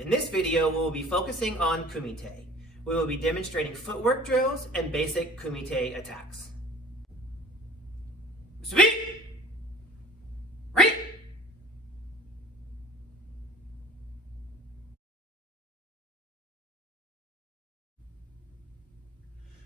In this video, we will be focusing on Kumite. We will be demonstrating footwork drills and basic Kumite attacks. Speed! Ready!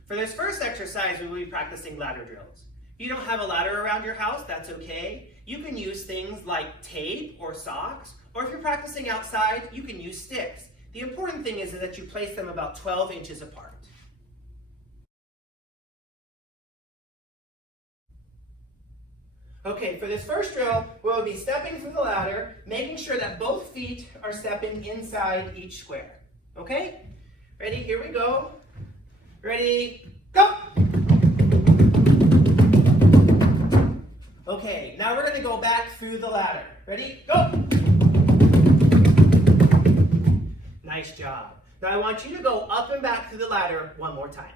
For this first exercise, we will be practicing ladder drills. If you don't have a ladder around your house, that's okay. You can use things like tape or socks, or if you're practicing outside, you can use sticks. The important thing is that you place them about 12 inches apart. Okay, for this first drill, we'll be stepping through the ladder, making sure that both feet are stepping inside each square. Okay? Ready? Here we go. Ready? Go! Okay, now we're going to go back through the ladder. Ready? Go! Nice job. Now I want you to go up and back through the ladder one more time.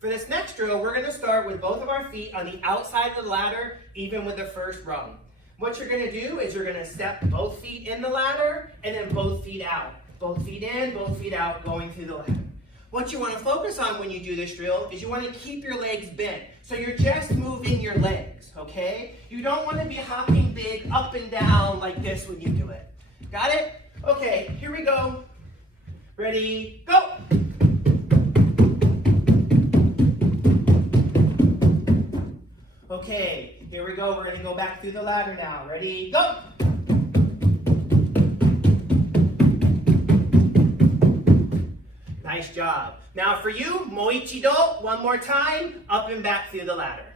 For this next drill, we're going to start with both of our feet on the outside of the ladder, even with the first rung. What you're going to do is you're going to step both feet in the ladder and then both feet out. Both feet in, both feet out, going through the ladder. What you want to focus on when you do this drill is you want to keep your legs bent. So you're just moving your legs, okay? You don't want to be hopping big up and down like this when you do it. Got it? Okay, here we go. Ready, go! Okay, here we go. We're going to go back through the ladder now. Ready, go! Nice job. Now for you, moichido, one more time, up and back through the ladder.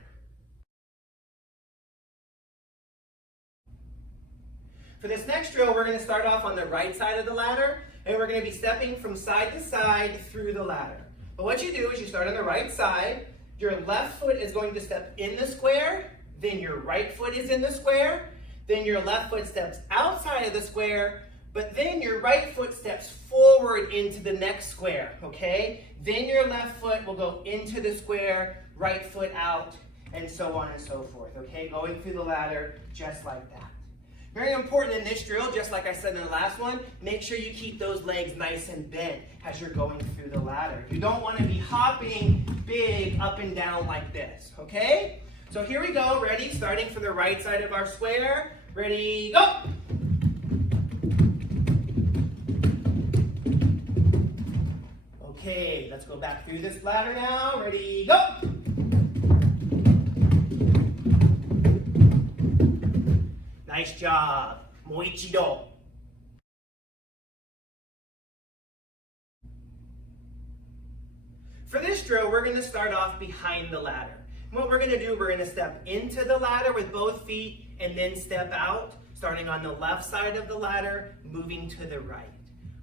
For this next drill, we're going to start off on the right side of the ladder, and we're going to be stepping from side to side through the ladder. But what you do is you start on the right side, your left foot is going to step in the square, then your right foot is in the square, then your left foot steps outside of the square, but then your right foot steps forward into the next square, okay? Then your left foot will go into the square, right foot out, and so on and so forth, okay? Going through the ladder just like that. Very important in this drill, just like I said in the last one, make sure you keep those legs nice and bent as you're going through the ladder. You don't want to be hopping big up and down like this, okay? So here we go, ready? Starting from the right side of our square. Ready, go! Okay, let's go back through this ladder now. Ready, go! Nice job. Moichido. For this drill, we're going to start off behind the ladder. And what we're going to do, we're going to step into the ladder with both feet and then step out, starting on the left side of the ladder, moving to the right.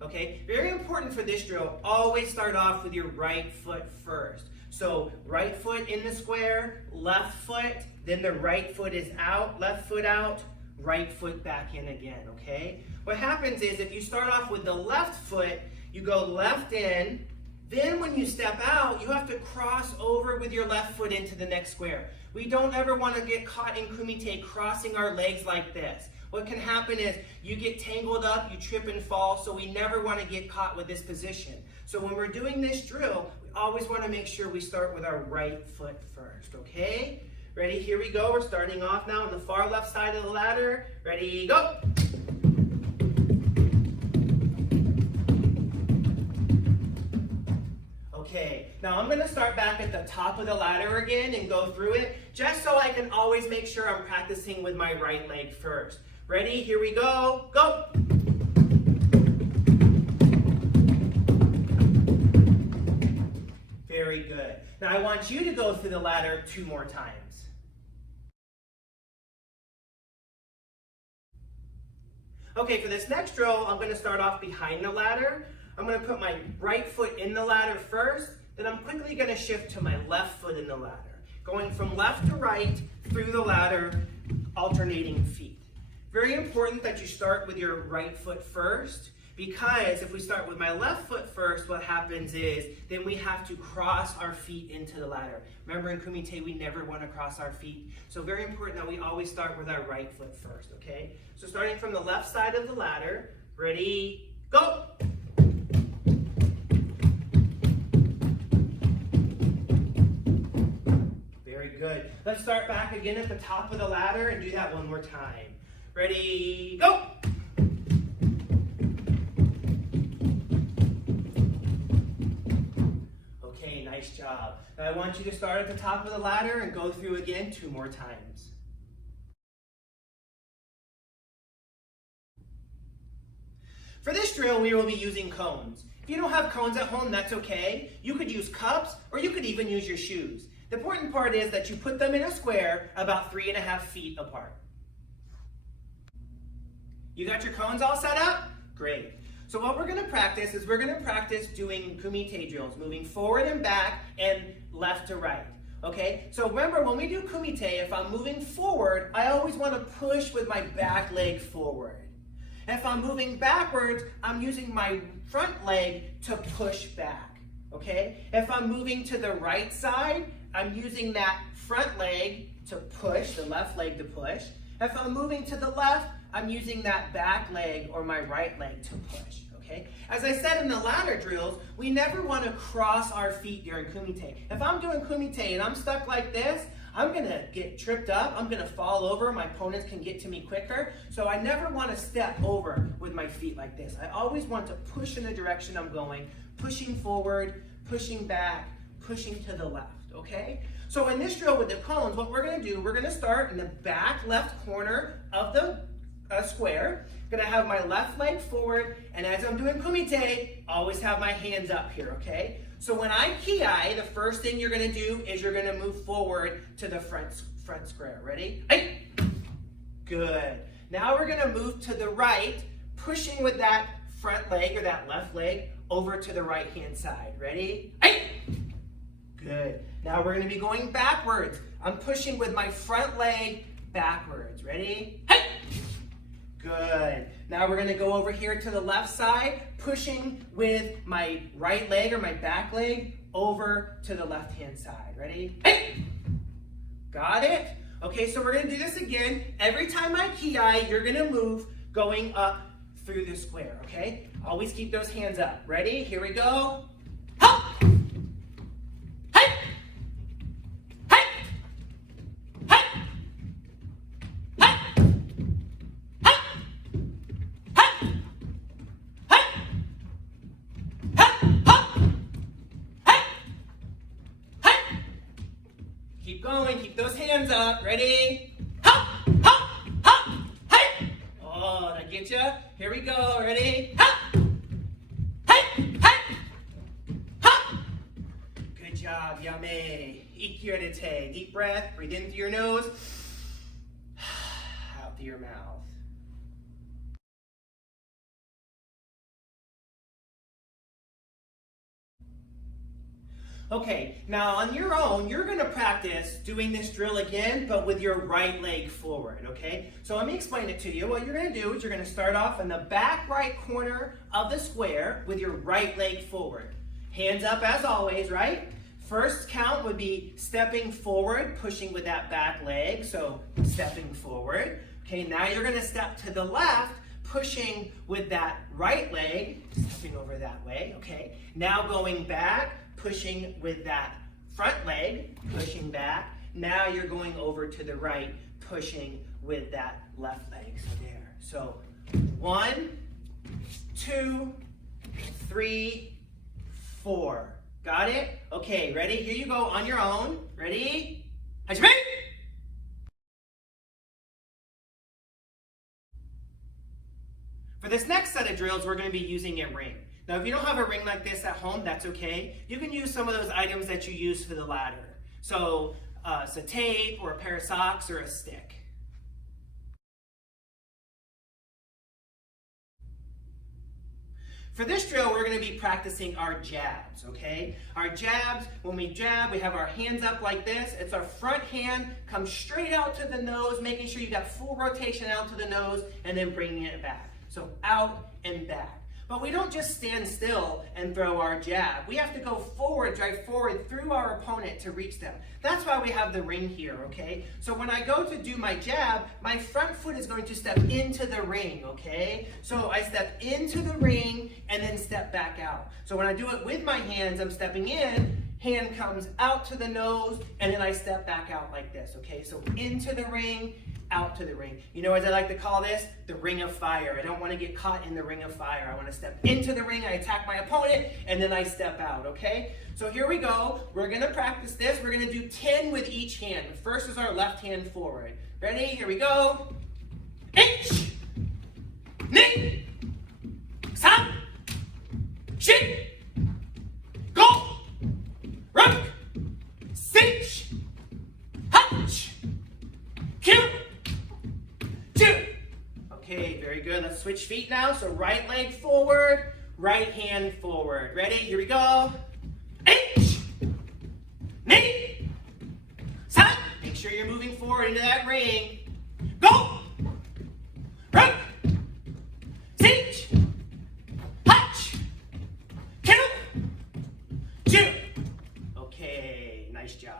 Okay, very important for this drill, always start off with your right foot first. So right foot in the square, left foot, then the right foot is out, left foot out, right foot back in again, okay? What happens is if you start off with the left foot, you go left in, then when you step out, you have to cross over with your left foot into the next square. We don't ever want to get caught in Kumite crossing our legs like this. What can happen is you get tangled up, you trip and fall, so we never want to get caught with this position. So when we're doing this drill, we always want to make sure we start with our right foot first, okay? Ready? Here we go. We're starting off now on the far left side of the ladder. Ready, go! Okay, now I'm going to start back at the top of the ladder again and go through it, just so I can always make sure I'm practicing with my right leg first. Ready? Here we go. Go! Very good. Now I want you to go through the ladder 2 more times. Okay, for this next drill, I'm going to start off behind the ladder. I'm going to put my right foot in the ladder first, then I'm quickly going to shift to my left foot in the ladder, going from left to right through the ladder, alternating feet. Very important that you start with your right foot first, Because if we start with my left foot first, what happens is then we have to cross our feet into the ladder. Remember in Kumite, we never want to cross our feet. So very important that we always start with our right foot first, okay? So starting from the left side of the ladder, ready, go! Very good. Let's start back again at the top of the ladder and do that one more time. Ready, go! Okay, nice job. Now I want you to start at the top of the ladder and go through again 2 more times. For this drill, we will be using cones. If you don't have cones at home, that's okay. You could use cups or you could even use your shoes. The important part is that you put them in a square about 3.5 feet apart. You got your cones all set up? Great. So what we're going to practice is we're going to practice doing Kumite drills, moving forward and back and left to right. Okay? So remember, when we do Kumite, if I'm moving forward, I always want to push with my back leg forward. If I'm moving backwards, I'm using my front leg to push back. Okay? If I'm moving to the right side, I'm using that front leg to push, the left leg to push. If I'm moving to the left, I'm using that back leg or my right leg to push, okay? As I said in the ladder drills, we never want to cross our feet during Kumite. If I'm doing Kumite and I'm stuck like this, I'm going to get tripped up, I'm going to fall over, my opponents can get to me quicker, so I never want to step over with my feet like this. I always want to push in the direction I'm going, pushing forward, pushing back, pushing to the left, okay? So in this drill with the cones, what we're going to do, we're going to start in the back left corner of the square. I'm going to have my left leg forward, and as I'm doing Kumite, always have my hands up here, okay? So when I ki-ai, the first thing you're going to do is you're going to move forward to the front square. Ready? Ay! Good. Now we're going to move to the right, pushing with that front leg or that left leg over to the right hand side. Ready? Ay! Good. Now we're going to be going backwards. I'm pushing with my front leg backwards. Ready? Hey! Good. Now we're going to go over here to the left side, pushing with my right leg or my back leg over to the left hand side. Ready? Hey! Got it? Okay, so we're going to do this again. Every time I ki-ai, you're going to move going up through the square, okay? Always keep those hands up. Ready? Here we go. Hop! Keep going, keep those hands up. Ready? Hop, hop, hop, hey! Oh, did I get you? Here we go. Ready? Hop, hey, hey, hop! Good job, yame. Ikirete. Deep breath. Breathe in through your nose, out through your mouth. Okay, now on your own, you're going to practice doing this drill again, but with your right leg forward, okay? So let me explain it to you. What you're going to do is you're going to start off in the back right corner of the square with your right leg forward. Hands up as always, right? First count would be stepping forward, pushing with that back leg, so stepping forward. Okay, now you're going to step to the left, pushing with that right leg, stepping over that way, okay? Now going back, pushing with that front leg, pushing back. Now you're going over to the right, pushing with that left leg. So there. So 1, 2, 3, 4. Got it? Okay, ready? Here you go on your own. Ready? Hajime! For this next set of drills, we're going to be using a ring. Now, if you don't have a ring like this at home, that's okay. You can use some of those items that you use for the ladder. So, it's a tape, or a pair of socks, or a stick. For this drill, we're going to be practicing our jabs, okay? Our jabs, when we jab, we have our hands up like this. It's our front hand, comes straight out to the nose, making sure you got full rotation out to the nose, and then bringing it back. So out and back. But we don't just stand still and throw our jab. We have to go forward, drive forward through our opponent to reach them. That's why we have the ring here, okay? So when I go to do my jab, my front foot is going to step into the ring, okay? So I step into the ring and then step back out. So when I do it with my hands, I'm stepping in, hand comes out to the nose, and then I step back out like this, okay? So into the ring, out to the ring. You know, as I like to call this, the ring of fire. I don't want to get caught in the ring of fire. I want to step into the ring, I attack my opponent, and then I step out, okay? So here we go. We're going to practice this. We're going to do 10 with each hand. First is our left hand forward. Ready? Here we go. 1, 2, 3, 4, go! Rock! Cinch! Hunch! Kill! Okay, very good. Let's switch feet now. So right leg forward, right hand forward. Ready? Here we go. 1, 2, 3, 4. Make sure you're moving forward into that ring. Go! Rock! Cinch! Hunch! Kill! Two! Okay, nice job.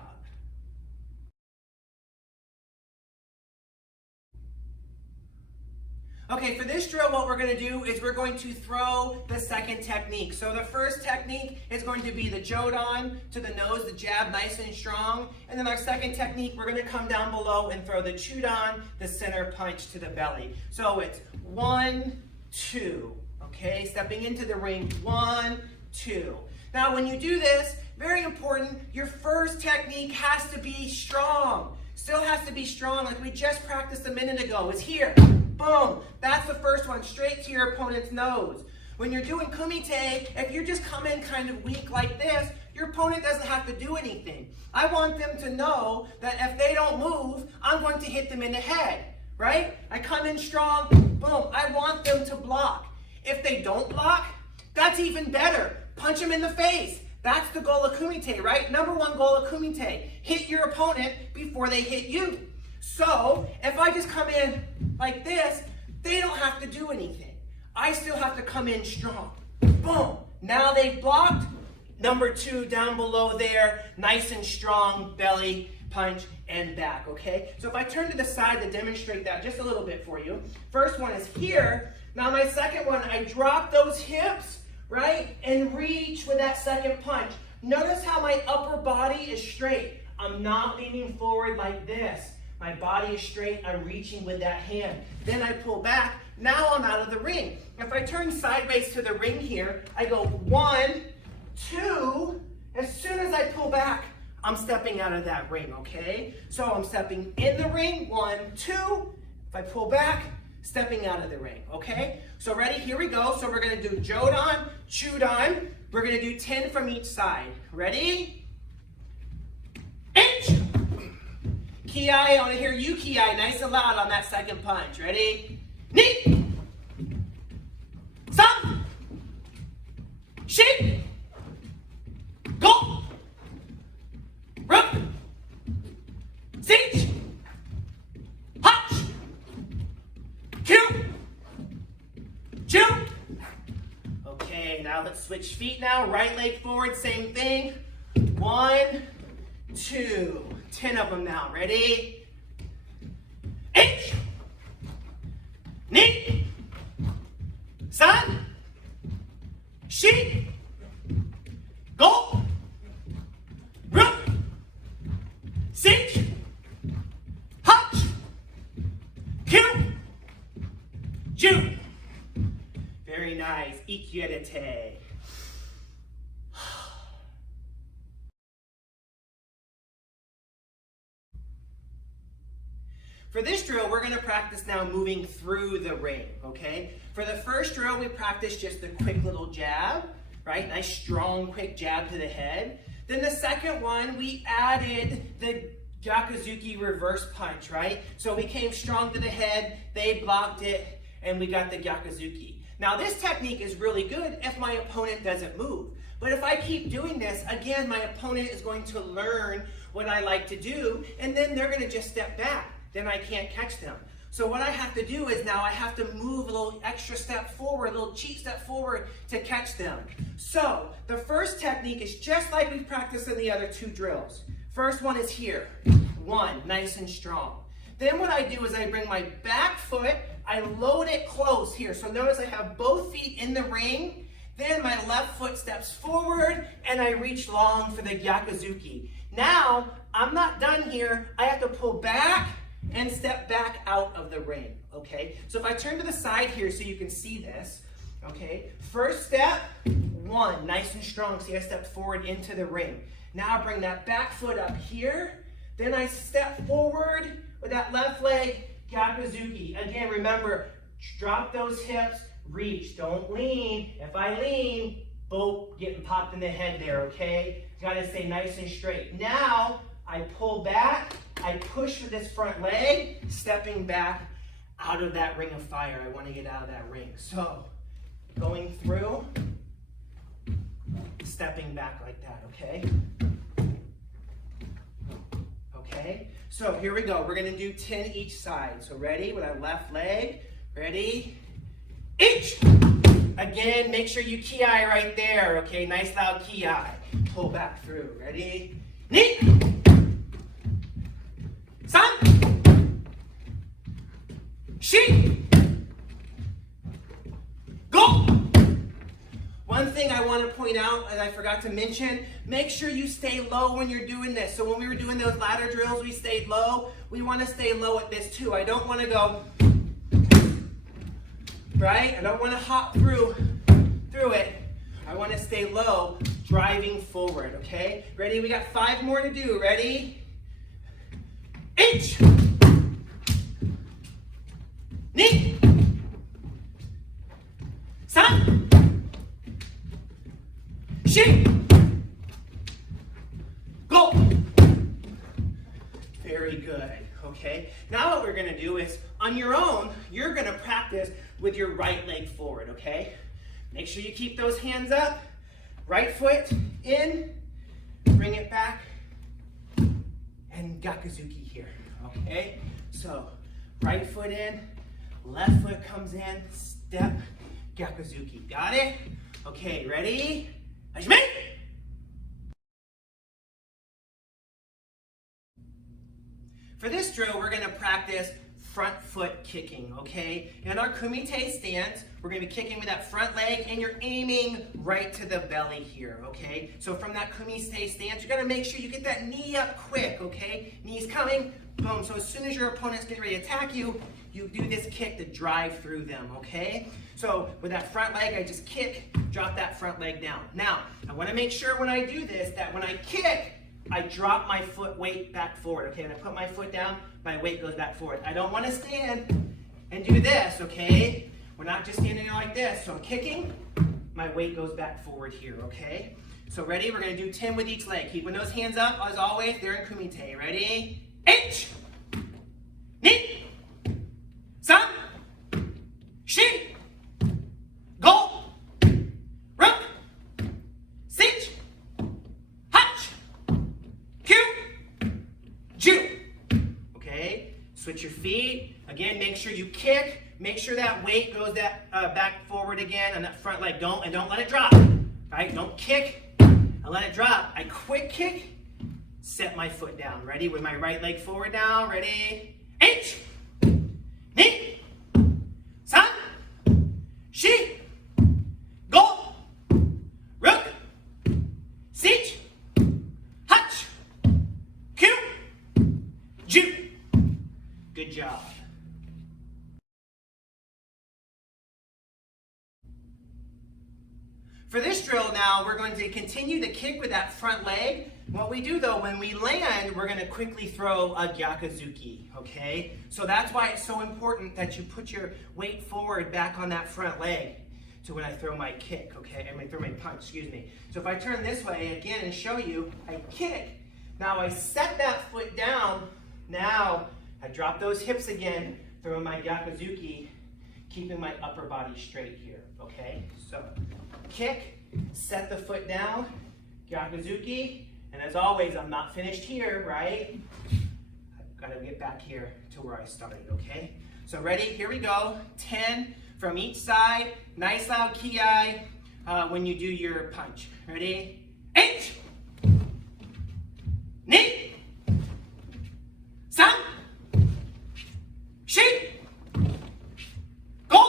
Okay, for this drill, what we're going to do is we're going to throw the second technique. So the first technique is going to be the Chudan to the nose, the jab nice and strong. And then our second technique, we're going to come down below and throw the Chudan, the center punch to the belly. So it's 1, 2. Okay, stepping into the ring, 1, 2. Now when you do this, very important, your first technique has to be strong. Still has to be strong, like we just practiced a minute ago. It's here. Boom. That's the first one, straight to your opponent's nose. When you're doing Kumite, if you just come in kind of weak like this, your opponent doesn't have to do anything. I want them to know that if they don't move, I'm going to hit them in the head, right? I come in strong, boom. I want them to block. If they don't block, that's even better. Punch them in the face. That's the goal of Kumite, right? Number one goal of Kumite, hit your opponent before they hit you. So, if I just come in like this, they don't have to do anything. I still have to come in strong. Boom. Now they've blocked. Number 2 down below there, nice and strong, belly, punch, and back, okay? So if I turn to the side to demonstrate that just a little bit for you. First one is here. Now my second one, I drop those hips, right? And reach with that second punch. Notice how my upper body is straight. I'm not leaning forward like this. My body is straight, I'm reaching with that hand. Then I pull back, now I'm out of the ring. If I turn sideways to the ring here, I go 1, 2, as soon as I pull back, I'm stepping out of that ring, okay? So I'm stepping in the ring, 1, 2, if I pull back, stepping out of the ring, okay? So ready, here we go. So we're gonna do Chudan, Chudan. We're gonna do 10 from each side. Ready? Inch! Ki, I want to hear you ki nice and loud on that second punch. Ready? Ni! Sam! Shin! Go! Rup! Cinch! Hunch! Kill! Chew! Okay, now let's switch feet now. Right leg forward, same thing. 1, 2. 10 of them now. Ready? Inch! Ni! San! Shi! Go! Rup! Cinch! Hunch! Kill! Chew! Very nice. Ikirete. For this drill, we're going to practice now moving through the ring, okay? For the first drill, we practiced just a quick little jab, right? Nice, strong, quick jab to the head. Then the second one, we added the Gyaku reverse punch, right? So we came strong to the head, they blocked it, and we got the Gyaku. Now this technique is really good if my opponent doesn't move. But if I keep doing this, again, my opponent is going to learn what I like to do, and then they're going to just step back. Then I can't catch them. So what I have to do is now I have to move a little extra step forward, a little cheat step forward to catch them. So the first technique is just like we practiced in the other two drills. First one is here. One, nice and strong. Then what I do is I bring my back foot, I load it close here. So notice I have both feet in the ring. Then my left foot steps forward and I reach long for the Gyaku. Now, I'm not done here. I have to pull back and step back out of the ring, okay? So if I turn to the side here so you can see this, okay? First step, one, nice and strong. See, I stepped forward into the ring. Now I bring that back foot up here. Then I step forward with that left leg, Gyaku. Again, remember, drop those hips, reach, don't lean. If I lean, both getting popped in the head there, okay? Gotta stay nice and straight. Now, I pull back, I push for this front leg, stepping back out of that ring of fire. I wanna get out of that ring. So, going through, stepping back like that, okay? Okay, so here we go. We're gonna do 10 each side. So ready with our left leg, ready, each. Again, make sure you ki-ai right there, okay? Nice loud ki-ai. Pull back through, ready, ni, san, shi, go. One thing I want to point out, and I forgot to mention, make sure you stay low when you're doing this. So when we were doing those ladder drills, we stayed low. We want to stay low at this too. I don't want to go, right? I don't want to hop through it. I want to stay low, driving forward, okay? Ready? We got 5 more to do. Ready? H. Ni. San. Shi. Go. Very good, okay? Now what we're gonna do is, on your own, you're gonna practice with your right leg forward, okay? Make sure you keep those hands up. Right foot in, bring it back, and Gyaku here, okay? So, right foot in, left foot comes in, step, Gyaku. Got it? Okay, ready? Hajime! For this drill, we're gonna practice front foot kicking, okay? In our Kumite stance, we're gonna be kicking with that front leg and you're aiming right to the belly here, okay? So from that Kumite stance, you gotta make sure you get that knee up quick, okay? Knees coming, boom. So as soon as your opponent's getting ready to attack you, you do this kick to drive through them, okay? So with that front leg, I just kick, drop that front leg down. Now, I wanna make sure when I do this, that when I kick, I drop my foot weight back forward, okay? When I put my foot down, my weight goes back forward. I don't want to stand and do this, okay? We're not just standing there like this. So I'm kicking, my weight goes back forward here, okay? So ready? We're going to do 10 with each leg. Keeping those hands up, as always, they're in Kumite. Ready? H, ni, san, shi, go, ruk, sich, hach, kyu, ju. Switch your feet. Again, make sure you kick. Make sure that weight goes back forward again on that front leg. Don't let it drop. Right? Don't kick and let it drop. I quick kick, set my foot down. Ready? With my right leg forward now. Ready? H, ni, san, shi, go, ruk, sich, hach, kyu, ju. Good job. For this drill now, we're going to continue to kick with that front leg. What we do though, when we land, we're going to quickly throw a Gyaku, okay? So that's why it's so important that you put your weight forward back on that front leg. So when I throw my kick, okay? I mean, throw my punch, excuse me. So if I turn this way again and show you, I kick. Now I set that foot down. Now I drop those hips again, throw my Gyaku, keeping my upper body straight here, okay? So, kick, set the foot down, Gyaku, and as always, I'm not finished here, right? Gotta get back here to where I started, okay? So ready, here we go. 10 from each side. Nice loud ki when you do your punch. Ready? 8, 2, 3, 4,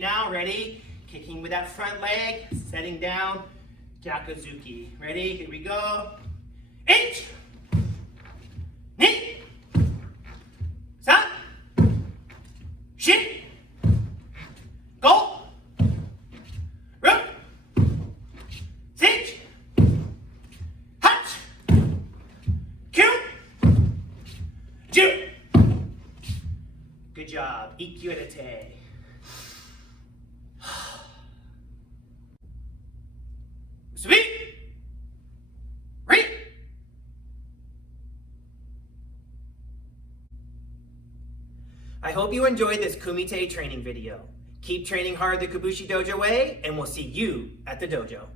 now, ready? Kicking with that front leg, setting down, Gyaku. Ready? Here we go. 1, 2, 3, 4, 5, 6, 7, 8, 9, 10. Good job. Ikkyurete. I hope you enjoyed this Kumite training video. Keep training hard the Kobushi Dojo way, and we'll see you at the dojo.